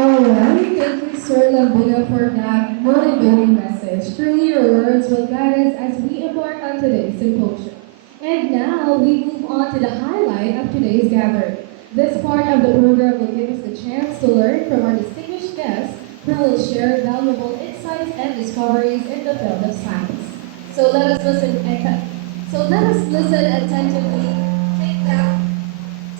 Alright, thank you, Sir Lambuna, for that motivating message. Truly, your words will guide us as we embark on today's symposium. And now we move on to the highlight of today's gathering. This part of the program will give us the chance to learn from our distinguished guests who will share valuable insights and discoveries in the field of science. So let us listen. So let us listen attentively. Take down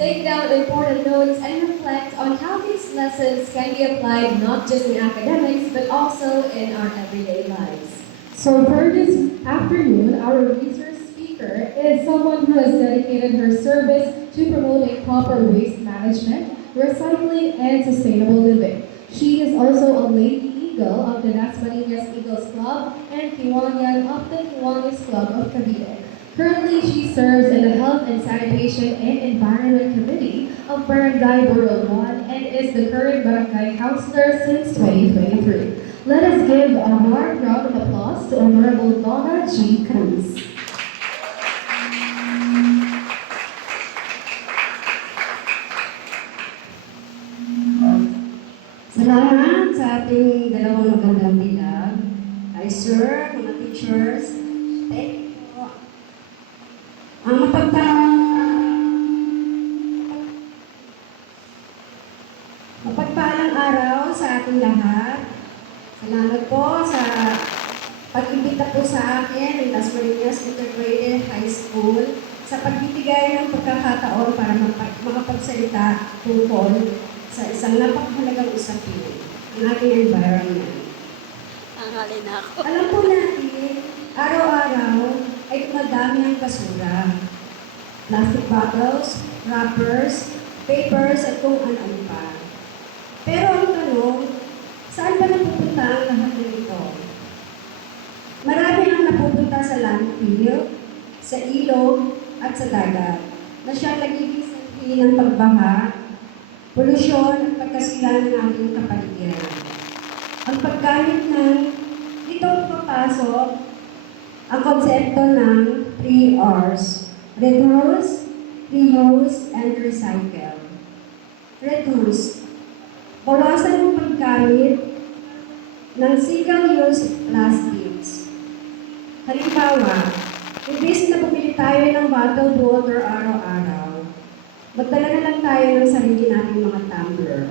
Take down important notes and reflect on how these lessons can be applied not just in academics but also in our everyday lives. So for this afternoon, our research speaker is someone who has dedicated her service to promoting proper waste management, recycling, and sustainable living. She is also a Lady Eagle of the Dasmariñas Eagles Club and Kiwangan of the Kiwangas Club of Cavite. Currently, she serves in the Health and Sanitation and Environment Committee of Barangay Borough 1 and is the current Barangay Councilor since 2023. Let us give a warm round of applause to Honorable Donna G. Cruz. Salamat sa ating dalawang magandang bilag. Ay sir, mga teachers, thank you po. Ang mapagpalang araw sa ating lahat. Salamat po sa pag-imbita po sa akin ng Dasmariñas Integrated High School sa pagbibigay ng pagkakataon para makapagsalita tungkol sa isang napakahalagang usapin, ang ating environment. Tanghali na ako. Alam po natin, araw-araw ay dumadami ang basura. Plastic bottles, wrappers, papers, at kung ano-ano pa. Pero ang tanong, saan ba napupunta ang lahat ng ito? Marami ang napupunta sa landfill, sa ilog, at sa dagat, na siyang nagiging sanhi ng pagbaha, polusyon at pagkasila ng ating kapaligiran. Ang paggamit ng dito papasok ang konsepto ng 3 R's. Reduce, reuse, and recycle. Reduce. Bawasan ang paggamit ng single-use plastics. Halimbawa, imbis na bumili tayo ng bottled water araw-araw, magdala na lang tayo ng sarili nating mga tumbler.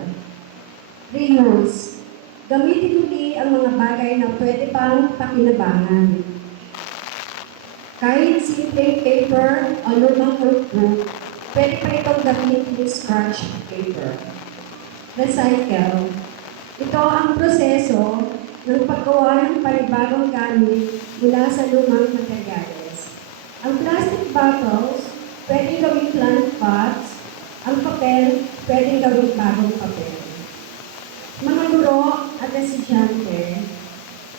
Reuse. Gamitin uli ang mga bagay na pwede pang pakinabangan. Kahit simpleng paper o lumang notebook, pwede pa itong gamitin yung scratch paper. Recycle. Ito ang proseso ng paggawa ng panibagong gamit mula sa lumang materyales. Ang plastic bottles, pwede gawing plant pots. Ang papel, pwede gawing bagong papel. Mga guro at estudyante,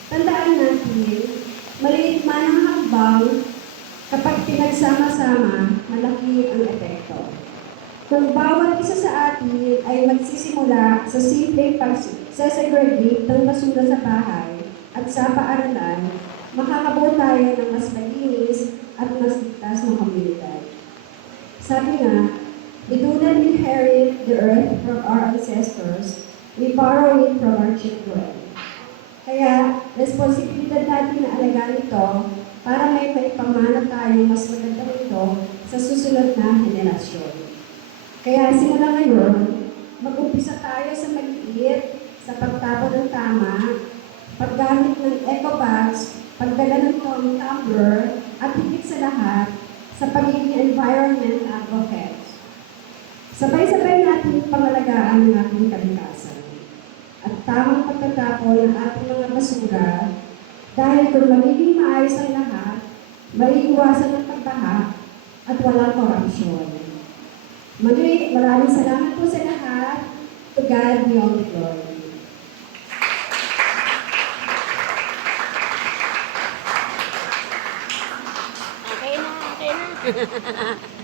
tandaan natin, maliit man ang hakbang, kapag pinagsama-sama, malaki ang epekto. Kung bawat isa sa atin ay magsisimula sa simpleng pag-segregate ng basura sa bahay at sa paaralan, makakabuo tayo ng mas malinis at mas ligtas na komunidad. Sabi nga, we do not inherit the earth from our ancestors, we borrow it from our children. Kaya, responsibilidad natin na alagaan ito para may maipamana tayong mas maganda ito sa susunod na henerasyon. Kaya simula ngayon, mag-umpisa tayo sa maliit, sa pagtapon ng tama, paggamit ng eco bags, pagdala ng tumbler, at higit sa lahat, sa pagiging environment advocates. Sabay-sabay natin pangalagaan ang ating kalikasan at tamang pagtatapon ng ating mga basura dahil kung magiging maayos ang lahat, maiiwasan ang pagbaha at walang korupsyon. Muli, maraming salamat po sa lahat. To God be all the glory. Okay na, okay na.